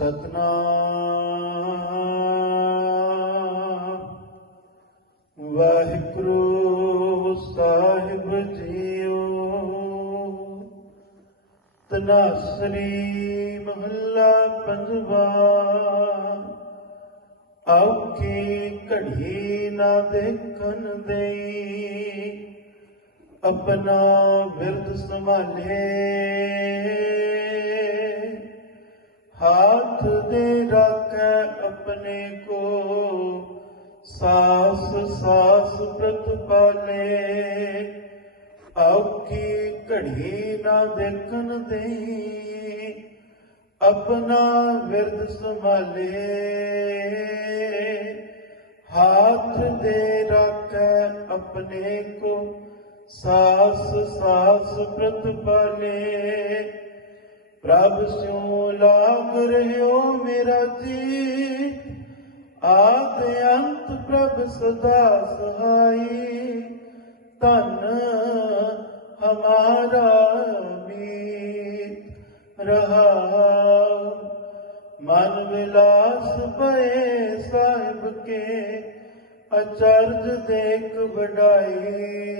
ਸਤਨਾਮ। ਵਾਹਿਗੁਰੂ ਸਾਹਿਬ ਜੀਓ। ਤਨਾਸਰੀ ਮਹੱਲਾ ਪੰਜਵਾ। ਔਖੀ ਘੜੀ ਨਾ ਦੇਖਣ ਦੇਈ। ਆਪਣਾ ਬਿਰਧ ਸੰਭਾਲੇ। ਹਾਥ ਦੇ ਰੱਖੈ ਆਪਣੇ ਕੋ, ਸਾਸ ਸਾਸ ਪ੍ਰਤਪਾਲੇ ਔਖੀ ਘੜੀ ਨਾ ਦੇਖਣ ਦੇਈ, ਆਪਣਾ ਵਿਰਦ ਸੰਭਾਲੇ। ਹਾਥ ਦੇ ਰੱਖੈ ਆਪਣੇ ਕੋ, ਸਾਸ ਸਾਸ ਪ੍ਰਤਪਾਲੇ ਪ੍ਰਭ ਸਿਉ ਲਾਗ ਰਹਿਓ ਮੇਰਾ ਜੀ। ਆਦ ਅੰਤ ਪ੍ਰਭ ਸਦਾ ਸਹਾਈ। ਤਨ ਹਮਾਰਾ ਮੀਤ ਰਹਾ। ਮਨ ਵਿਲਾਸ ਪਏ ਸਾਹਿਬ ਕੇ, ਅਚਰਜ ਦੇਖ ਵਡਾਈ।